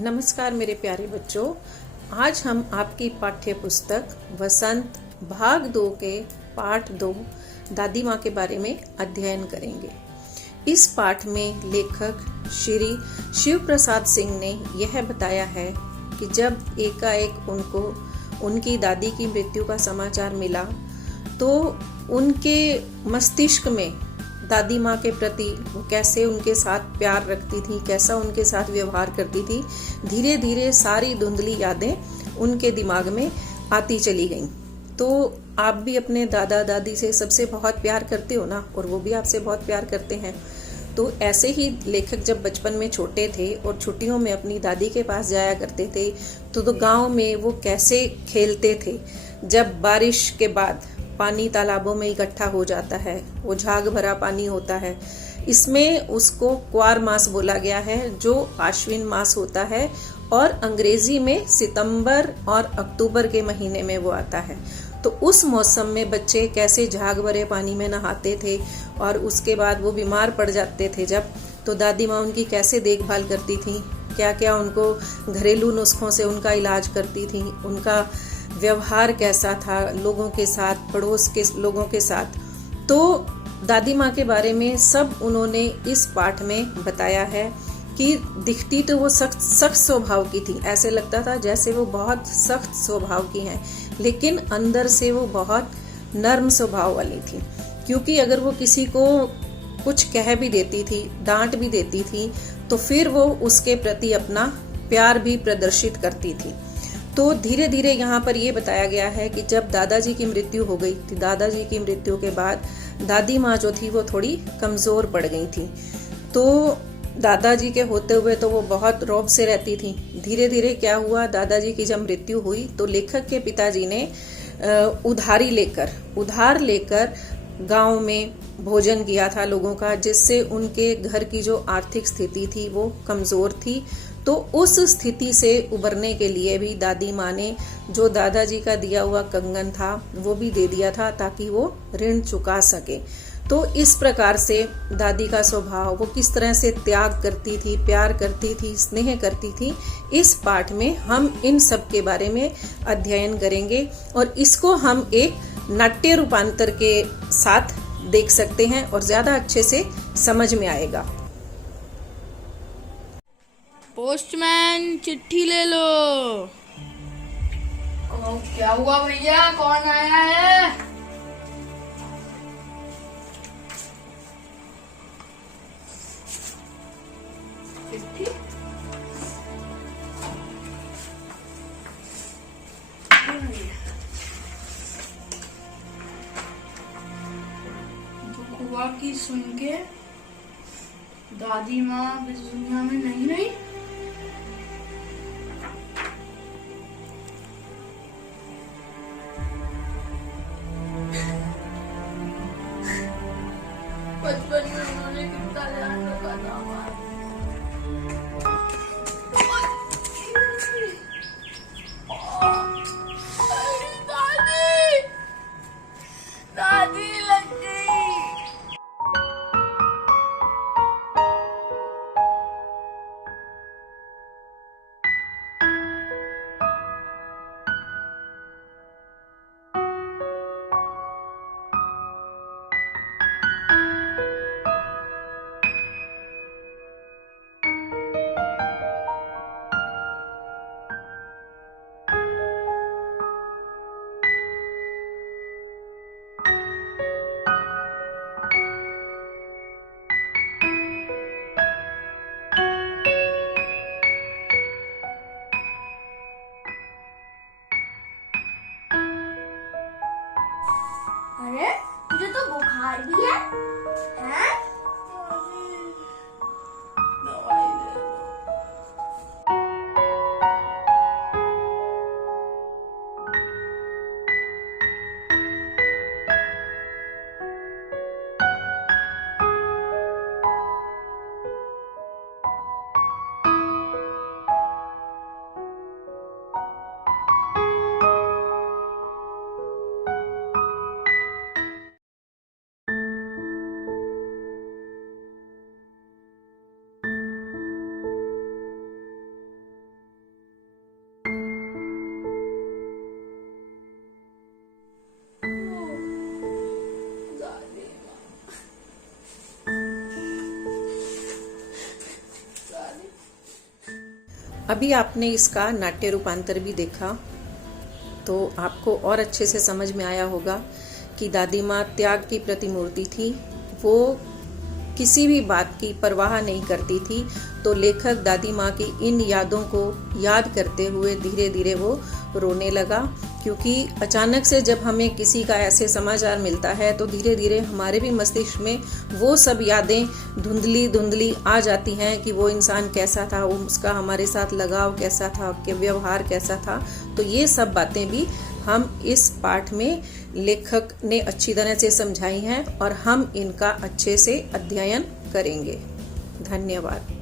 नमस्कार मेरे प्यारे बच्चों। आज हम आपकी पाठ्य पुस्तक वसंत भाग 2 के पाठ 2 दादी माँ के बारे में अध्ययन करेंगे। इस पाठ में लेखक श्री शिव प्रसाद सिंह ने यह बताया है कि जब एकाएक उनको उनकी दादी की मृत्यु का समाचार मिला तो उनके मस्तिष्क में दादी माँ के प्रति वो कैसे उनके साथ प्यार रखती थी, कैसा उनके साथ व्यवहार करती थी, धीरे धीरे सारी धुंधली यादें उनके दिमाग में आती चली गईं। तो आप भी अपने दादा दादी से सबसे बहुत प्यार करते हो ना, और वो भी आपसे बहुत प्यार करते हैं। तो ऐसे ही लेखक जब बचपन में छोटे थे और छुट्टियों में अपनी दादी के पास जाया करते थे तो गांव में वो कैसे खेलते थे। जब बारिश के बाद पानी तालाबों में इकट्ठा हो जाता है, वो झाग भरा पानी होता है, इसमें उसको क्वार मास बोला गया है, जो आश्विन मास होता है और अंग्रेजी में सितंबर और अक्टूबर के महीने में वो आता है। तो उस मौसम में बच्चे कैसे झाग भरे पानी में नहाते थे और उसके बाद वो बीमार पड़ जाते थे जब, तो दादी माँ उनकी कैसे देखभाल करती थी, क्या क्या उनको घरेलू नुस्खों से उनका इलाज करती थी, उनका व्यवहार कैसा था लोगों के साथ, पड़ोस के लोगों के साथ। तो दादी माँ के बारे में सब उन्होंने इस पाठ में बताया है कि दिखती तो वो सख्त स्वभाव की थी, ऐसे लगता था जैसे वो बहुत सख्त स्वभाव की हैं, लेकिन अंदर से वो बहुत नर्म स्वभाव वाली थी। क्योंकि अगर वो किसी को कुछ कह भी देती थी, डांट भी देती थी, तो फिर वो उसके प्रति अपना प्यार भी प्रदर्शित करती थी। तो धीरे धीरे यहाँ पर ये बताया गया है कि जब दादाजी की मृत्यु हो गई थी, दादाजी की मृत्यु के बाद दादी माँ जो थी वो थोड़ी कमजोर पड़ गई थी। तो दादाजी के होते हुए तो वो बहुत रौब से रहती थी। धीरे धीरे क्या हुआ, दादाजी की जब मृत्यु हुई तो लेखक के पिताजी ने उधार लेकर गांव में भोजन किया था लोगों का, जिससे उनके घर की जो आर्थिक स्थिति थी वो कमजोर थी। तो उस स्थिति से उबरने के लिए भी दादी माँ ने जो दादाजी का दिया हुआ कंगन था वो भी दे दिया था, ताकि वो ऋण चुका सके। तो इस प्रकार से दादी का स्वभाव, वो किस तरह से त्याग करती थी, प्यार करती थी, स्नेह करती थी, इस पाठ में हम इन सब के बारे में अध्ययन करेंगे और इसको हम एक नाट्य रूपांतर के साथ देख सकते हैं और ज्यादा अच्छे से समझ में आएगा। पोस्टमैन चिट्ठी ले लो। क्या हुआ भैया, कौन आया है? चिट्ठी? जो हुआ कि सुन के दादी माँ इस दुनिया में नहीं रही। बचपन में उन्होंने कितना ध्यान रखा था हमारा। दादी दादी लग गई। अरे तुझे तो बुखार भी है, हैं? दवाई दे दो। अभी आपने इसका नाट्य रूपांतर भी देखा, तो आपको और अच्छे से समझ में आया होगा कि दादी माँ त्याग की प्रतिमूर्ति थी। वो किसी भी बात की परवाह नहीं करती थी। तो लेखक दादी माँ की इन यादों को याद करते हुए धीरे धीरे वो रोने लगा, क्योंकि अचानक से जब हमें किसी का ऐसे समाचार मिलता है तो धीरे धीरे हमारे भी मस्तिष्क में वो सब यादें धुंधली धुंधली आ जाती हैं कि वो इंसान कैसा था, उसका हमारे साथ लगाव कैसा था, व्यवहार कैसा था। तो ये सब बातें भी हम इस पाठ में लेखक ने अच्छी तरह से समझाई हैं और हम इनका अच्छे से अध्ययन करेंगे। धन्यवाद।